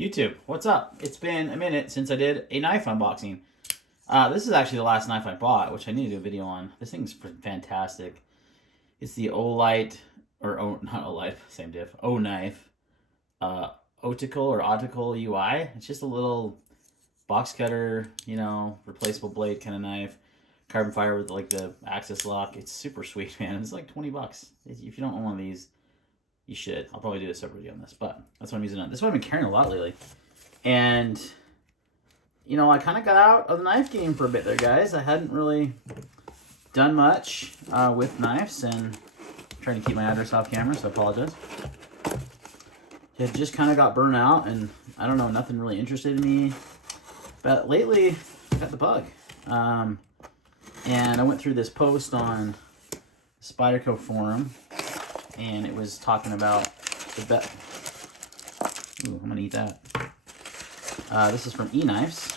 YouTube, what's up? It's been a minute since I did a knife unboxing. This is actually the last knife I bought, which I need to do a video on. This thing's fantastic. It's the Olight, or not Olight, same diff, O-Knife, Optical or Optical UI. It's just a little box cutter, you know, replaceable blade kind of knife. Carbon fiber with like the access lock. It's super sweet, man. It's like 20 bucks. If you don't own one of these, you should. I'll probably do a separate video on this, but that's what I'm using on. This is what I've been carrying a lot lately. And, you know, I kind of got out of the knife game for a bit there, guys. I hadn't really done much with knives, and I'm trying to keep my address off camera, so I apologize. It just kind of got burnt out, and I don't know, nothing really interested in me. But lately, I got the bug. And I went through this post on the Spyderco forum, and it was talking about the best. Ooh, I'm gonna eat that. This is from eKnives,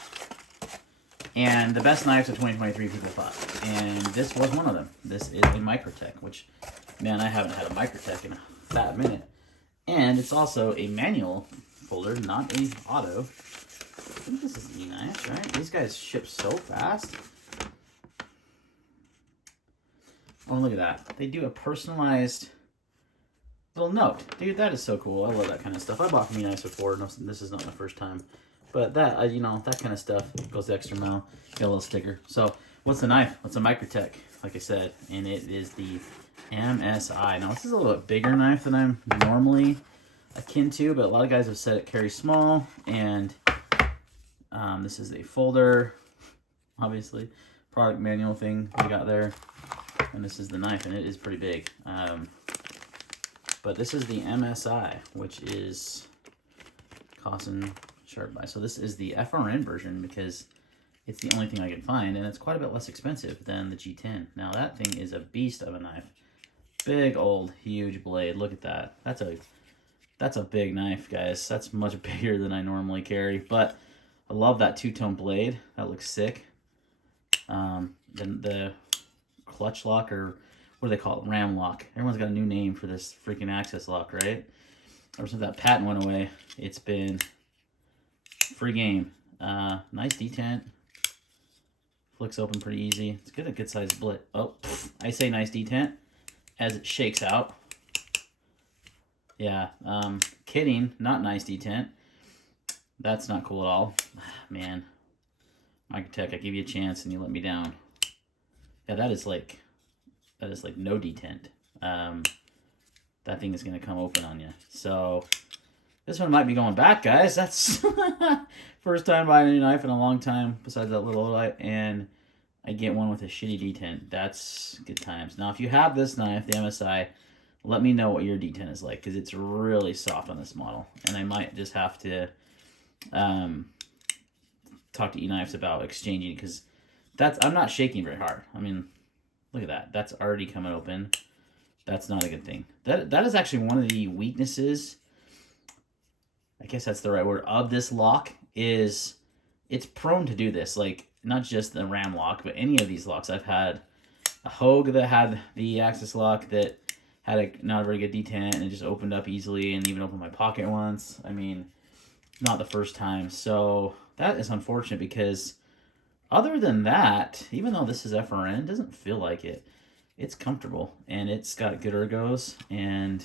and the best knives of 2023 people thought, and this was one of them. This is a Microtech, which, man, I haven't had a Microtech in a fat minute. And it's also a manual folder, not a auto. I think this is eKnives, right? These guys ship so fast. Oh, look at that. They do a personalized little note. Dude, that is so cool. I love that kind of stuff. I bought from eKnives before. No, this is not my first time. But that, you know, that kind of stuff goes the extra mile. Got a little sticker. So, what's the knife? It's a Microtech, like I said. And it is the MSI. Now, this is a little bit bigger knife than I'm normally akin to. But a lot of guys have said it carries small. And this is a folder, obviously. Product manual thing we got there. And this is the knife, and it is pretty big. But this is the MSI, which is Cossin Sharp Buy. So this is the FRN version because it's the only thing I can find, and it's quite a bit less expensive than the G10. Now that thing is a beast of a knife. Big old huge blade. Look at that. That's a big knife, guys. That's much bigger than I normally carry. But I love that two-tone blade. That looks sick. Then the clutch lock, or what do they call it? Ram lock. Everyone's got a new name for this freaking access lock, right? Ever since that patent went away, it's been free game. Nice detent. Flicks open pretty easy. It's got a good sized blit. Oh, I say nice detent as it shakes out. Yeah, kidding. Not nice detent. That's not cool at all. Man, Microtech, I give you a chance and you let me down. Yeah, that is like no detent. That thing is gonna come open on you. So this one might be going back, guys. That's first time buying a new knife in a long time, besides that little light, and I get one with a shitty detent. That's good times. Now, if you have this knife, the MSI, let me know what your detent is like, because it's really soft on this model, and I might just have to talk to eKnives about exchanging, because I'm not shaking very hard. I mean, look at that. That's already coming open. That's not a good thing. That is actually one of the weaknesses, I guess that's the right word, of this lock, is it's prone to do this. Like, not just the Ram lock, but any of these locks. I've had a Hogue that had the access lock that had a not a very good detent, and it just opened up easily, and even opened my pocket once. I mean, not the first time. So that is unfortunate, because other than that, even though this is FRN, it doesn't feel like it. It's comfortable, and it's got good ergos, and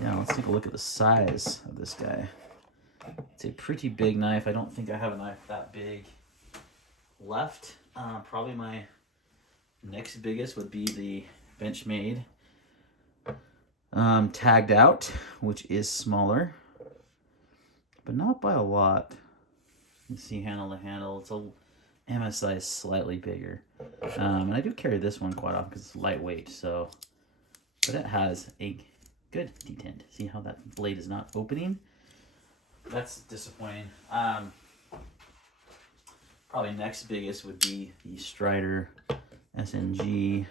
yeah, let's take a look at the size of this guy. It's a pretty big knife. I don't think I have a knife that big left. Probably my next biggest would be the Benchmade Tagged Out, which is smaller, but not by a lot. You see handle to handle. It's a MSI is slightly bigger. And I do carry this one quite often because it's lightweight, so, but it has a good detent. See how that blade is not opening? That's disappointing. Probably next biggest would be the Strider SNG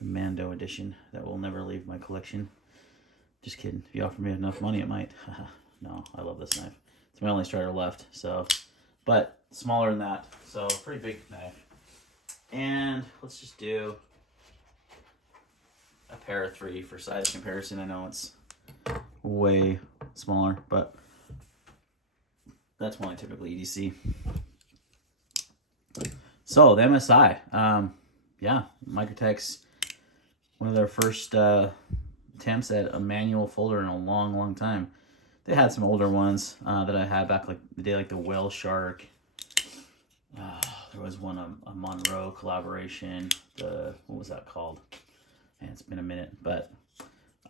Mando edition. That will never leave my collection. Just kidding. If you offer me enough money, it might. No, I love this knife. It's my only Strider left, so, but smaller than that, so pretty big knife. And let's just do a pair of three for size comparison. I know it's way smaller, but that's one I typically EDC. So the MSI, yeah, Microtech's one of their first attempts at a manual folder in a long time. They had some older ones that I had back like the day, like the Whale Shark. There was one a Monroe collaboration. What was that called? Man, it's been a minute, but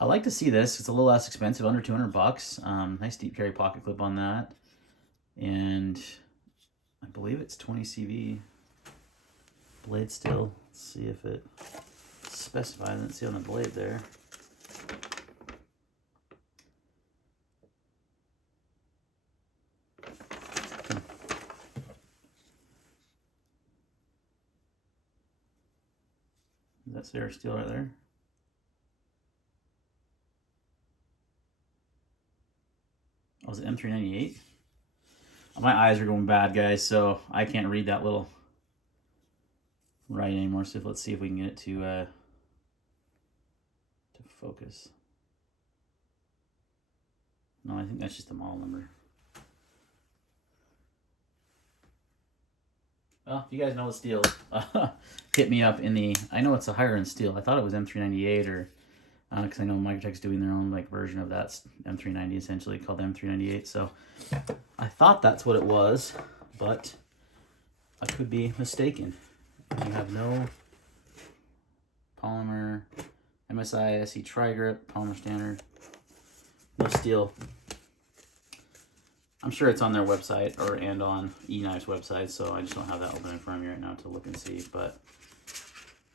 I like to see this. It's a little less expensive, under $200. Nice deep carry pocket clip on that, and I believe it's 20 CV. Blade steel. Let's see if it specifies. Let's see on the blade there. That's their steel right there. Oh, is it M398? My eyes are going bad, guys, so I can't read that little right anymore. So let's see if we can get it to focus. No, I think that's just the model number. Well, if you guys know the steel, hit me up in the. I know it's a higher end steel. I thought it was M398 or because I know Microtech's doing their own like version of that M390 essentially called M398. So I thought that's what it was, but I could be mistaken. You have no polymer, MSI SE tri-grip, polymer standard, no steel. I'm sure it's on their website and on E-Knife's website, so I just don't have that open in front of me right now to look and see, but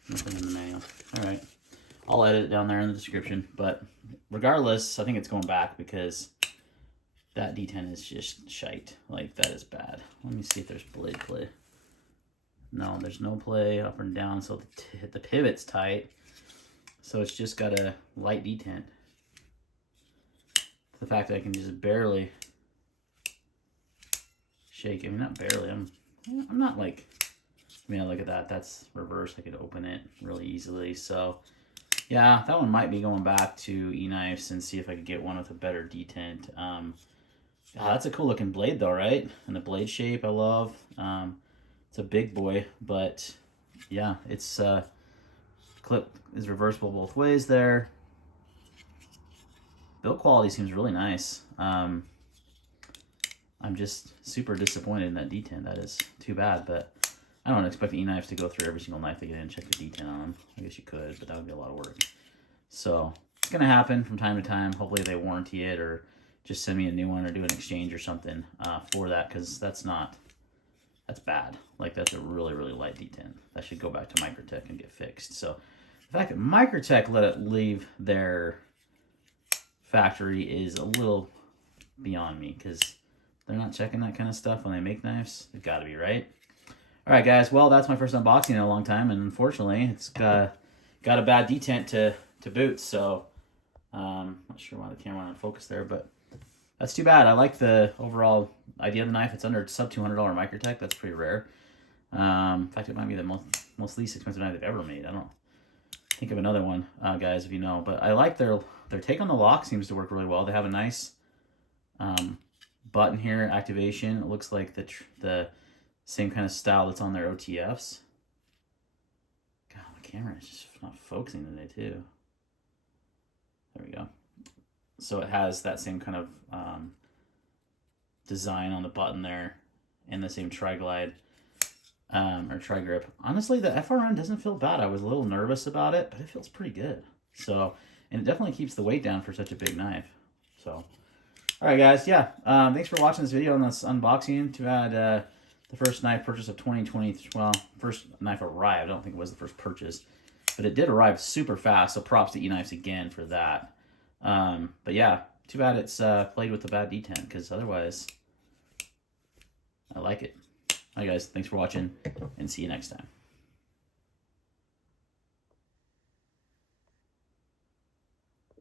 nothing in the manual. All right. I'll edit it down there in the description, but regardless, I think it's going back because that Detent is just shite. Like, that is bad. Let me see if there's blade play. No, there's no play up and down, so the pivot's tight. So it's just got a light Detent. The fact that I can just barely shake. I mean, not barely. I'm not like. I mean, look at that. That's reverse. I could open it really easily. So, yeah, that one might be going back to E-Knifes and see if I could get one with a better Detent. That's a cool looking blade though, right? And the blade shape I love. It's a big boy, but yeah, it's clip is reversible both ways there. Build quality seems really nice. I'm just super disappointed in that Detent. That is too bad, but I don't expect E-Knifes to go through every single knife they get in and check the Detent on them. I guess you could, but that would be a lot of work. So it's going to happen from time to time. Hopefully they warranty it or just send me a new one or do an exchange or something for that, because that's bad. Like, that's a really light Detent. That should go back to Microtech and get fixed. So the fact that Microtech let it leave their factory is a little beyond me, because they're not checking that kind of stuff when they make knives. They've got to be, right? All right, guys. Well, that's my first unboxing in a long time, and unfortunately, it's got a bad Detent to boot. So, not sure why the camera went on focus there, but that's too bad. I like the overall idea of the knife. It's under sub $200 Microtech. That's pretty rare. In fact, it might be the most least expensive knife they've ever made. I don't think of another one, guys, if you know. But I like their take on the lock. Seems to work really well. They have a nice button here, activation. It looks like the same kind of style that's on their OTFs. God, my camera is just not focusing today, too. There we go. So it has that same kind of design on the button there, and the same tri-glide or tri-grip. Honestly, the FRN doesn't feel bad. I was a little nervous about it, but it feels pretty good. So, and it definitely keeps the weight down for such a big knife. So, all right, guys. Yeah, thanks for watching this video on this unboxing. Too bad the first knife purchase of 2020. Well, first knife arrived. I don't think it was the first purchase, but it did arrive super fast. So props to E-Knifes again for that. But yeah, too bad it's played with the bad Detent, because otherwise I like it. All right, guys, thanks for watching, and see you next time.